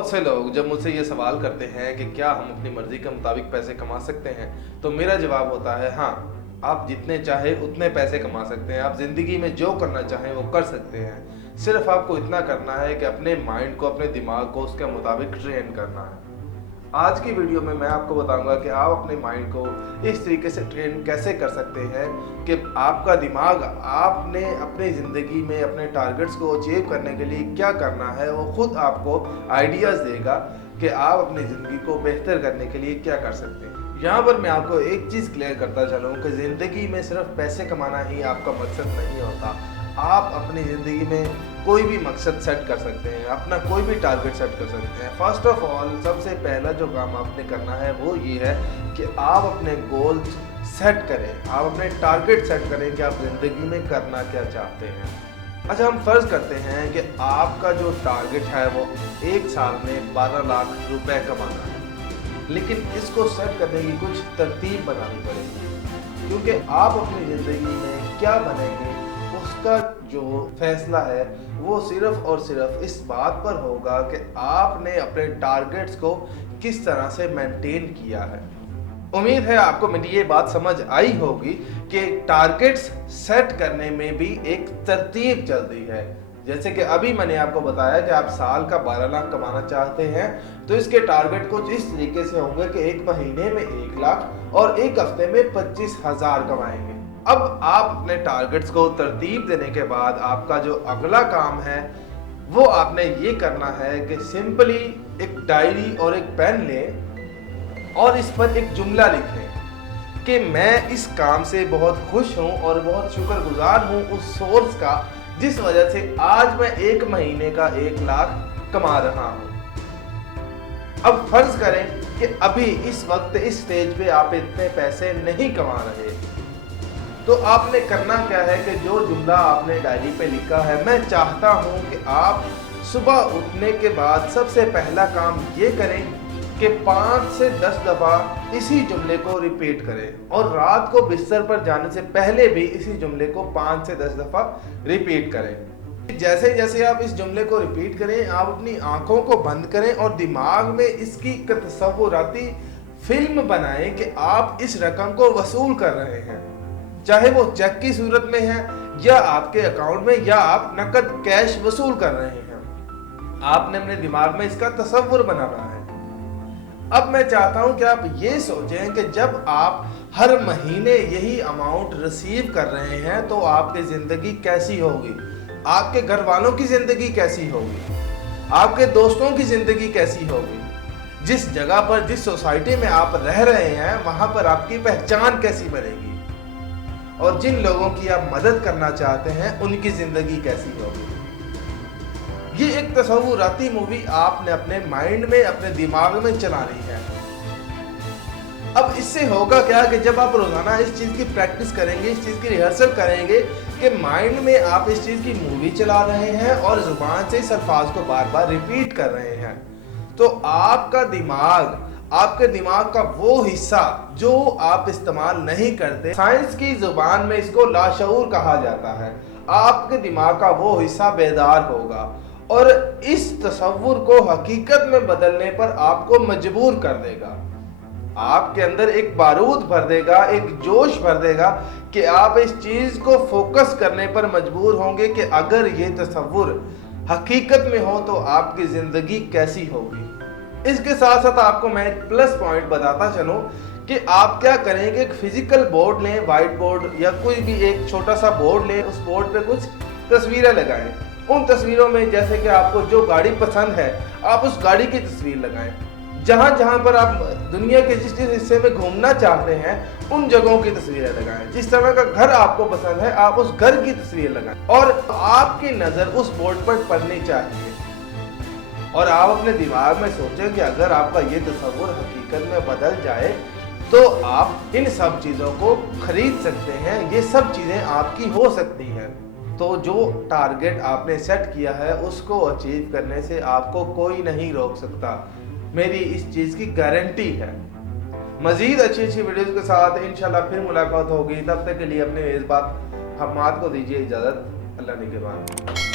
बहुत से लोग जब मुझसे ये सवाल करते हैं कि क्या हम अपनी मर्जी के मुताबिक पैसे कमा सकते हैं, तो मेरा जवाब होता है हाँ, आप जितने चाहे उतने पैसे कमा सकते हैं। आप ज़िंदगी में जो करना चाहें वो कर सकते हैं। सिर्फ आपको इतना करना है कि अपने माइंड को, अपने दिमाग को उसके मुताबिक ट्रेन करना है। आज की वीडियो में मैं आपको बताऊंगा कि आप अपने माइंड को इस तरीके से ट्रेन कैसे कर सकते हैं कि आपका दिमाग आपने अपनी ज़िंदगी में अपने टारगेट्स को अचीव करने के लिए क्या करना है वो खुद आपको आइडियाज़ देगा कि आप अपनी ज़िंदगी को बेहतर करने के लिए क्या कर सकते हैं। यहाँ पर मैं आपको एक चीज़ क्लियर करता चलूँ कि ज़िंदगी में सिर्फ पैसे कमाना ही आपका मकसद नहीं होता। आप अपनी ज़िंदगी में कोई भी मकसद सेट कर सकते हैं, अपना कोई भी टारगेट सेट कर सकते हैं। फर्स्ट ऑफ ऑल सबसे पहला जो काम आपने करना है वो ये है कि आप अपने गोल सेट करें, आप अपने टारगेट सेट करें कि आप ज़िंदगी में करना क्या चाहते हैं। अच्छा, हम फ़र्ज़ करते हैं कि आपका जो टारगेट है वो एक साल में 12 लाख रुपए कमाना है, लेकिन इसको सेट करने की कुछ तरतीब बनानी पड़ेगी, क्योंकि आप अपनी ज़िंदगी में क्या बनेंगे उसका जो फैसला है वो सिर्फ और सिर्फ इस बात पर होगा कि आपने अपने टारगेट्स को किस तरह से मेंटेन किया है। उम्मीद है आपको मेरी ये बात समझ आई होगी कि टारगेट्स सेट करने में भी एक तरतीब चलती है। जैसे कि अभी मैंने आपको बताया कि आप साल का 12 लाख कमाना चाहते हैं, तो इसके टारगेट कुछ इस तरीके से होंगे कि एक महीने में 1 लाख और एक हफ्ते में 25,000 कमाएंगे। अब आप अपने टारगेट्स को तरतीब देने के बाद आपका जो अगला काम है वो आपने ये करना है कि सिंपली एक डायरी और एक पेन लें और इस पर एक जुमला लिखें कि मैं इस काम से बहुत खुश हूँ और बहुत शुक्रगुजार हूँ उस सोर्स का जिस वजह से आज मैं एक महीने का 1 लाख कमा रहा हूँ। अब फर्ज करें कि अभी इस वक्त इस स्टेज पे आप इतने पैसे नहीं कमा रहे, तो आपने करना क्या है कि जो जुमला आपने डायरी पे लिखा है, मैं चाहता हूं कि आप सुबह उठने के बाद सबसे पहला काम ये करें कि 5 से 10 दफ़ा इसी जुमले को रिपीट करें और रात को बिस्तर पर जाने से पहले भी इसी जुमले को 5 से 10 दफ़ा रिपीट करें। जैसे जैसे आप इस जुमले को रिपीट करें, आप अपनी आंखों को बंद करें और दिमाग में इसकी तसव्वुराती फिल्म बनाएं कि आप इस रकम को वसूल कर रहे हैं, चाहे वो चेक की सूरत में है या आपके अकाउंट में या आप नकद कैश वसूल कर रहे हैं। आपने अपने दिमाग में इसका तसव्वुर बनाना है। अब मैं चाहता हूं कि आप ये सोचें कि जब आप हर महीने यही अमाउंट रिसीव कर रहे हैं तो आपकी ज़िंदगी कैसी होगी, आपके घर वालों की ज़िंदगी कैसी होगी, आपके दोस्तों की ज़िंदगी कैसी होगी, जिस जगह पर, जिस सोसाइटी में आप रह रहे हैं वहां पर आपकी पहचान कैसी बनेगी, और जिन लोगों की आप मदद करना चाहते हैं उनकी जिंदगी कैसी होगी। ये एक तसव्वुराती मूवी आपने अपने माइंड में, अपने दिमाग में चलानी है। अब इससे होगा क्या कि जब आप रोजाना इस चीज की प्रैक्टिस करेंगे, इस चीज की रिहर्सल करेंगे कि माइंड में आप इस चीज की मूवी चला रहे हैं और जुबान से इस अल्फाज को बार बार रिपीट कर रहे हैं, तो आपका दिमाग, आपके दिमाग का वो हिस्सा जो आप इस्तेमाल नहीं करते, साइंस की जुबान में इसको लाशऊर कहा जाता है, आपके दिमाग का वो हिस्सा बेदार होगा और इस तसव्वुर को हकीकत में बदलने पर आपको मजबूर कर देगा। आपके अंदर एक बारूद भर देगा, एक जोश भर देगा कि आप इस चीज को फोकस करने पर मजबूर होंगे कि अगर ये तसव्वुर हकीकत में हो तो आपकी जिंदगी कैसी होगी। इसके साथ साथ आपको मैं एक प्लस पॉइंट बताता चलूं कि आप क्या करेंगे, एक फिजिकल बोर्ड लें, व्हाइट बोर्ड या कोई भी एक छोटा सा बोर्ड लें, उस बोर्ड पे कुछ तस्वीरें लगाएं। उन तस्वीरों में जैसे कि आपको जो गाड़ी पसंद है आप उस गाड़ी की तस्वीर लगाएं। जहां जहां पर आप दुनिया के जिस जिस हिस्से में घूमना चाहते हैं उन जगहों की तस्वीरें लगाएं। जिस तरह का घर आपको पसंद है आप उस घर की तस्वीर लगाएं और आपकी नज़र उस बोर्ड पर पड़नी चाहिए और आप अपने दिमाग में सोचें कि अगर आपका ये तस्वीर हकीकत में बदल जाए तो आप इन सब चीज़ों को खरीद सकते हैं, ये सब चीज़ें आपकी हो सकती हैं। तो जो टारगेट आपने सेट किया है उसको अचीव करने से आपको कोई नहीं रोक सकता, मेरी इस चीज़ की गारंटी है। मज़ीद अच्छी अच्छी वीडियोज़ के साथ इंशाल्लाह फिर मुलाकात होगी, तब तक के लिए अपने इस बात हमाद को दीजिए इजाज़त। अल्लाह निगहबान।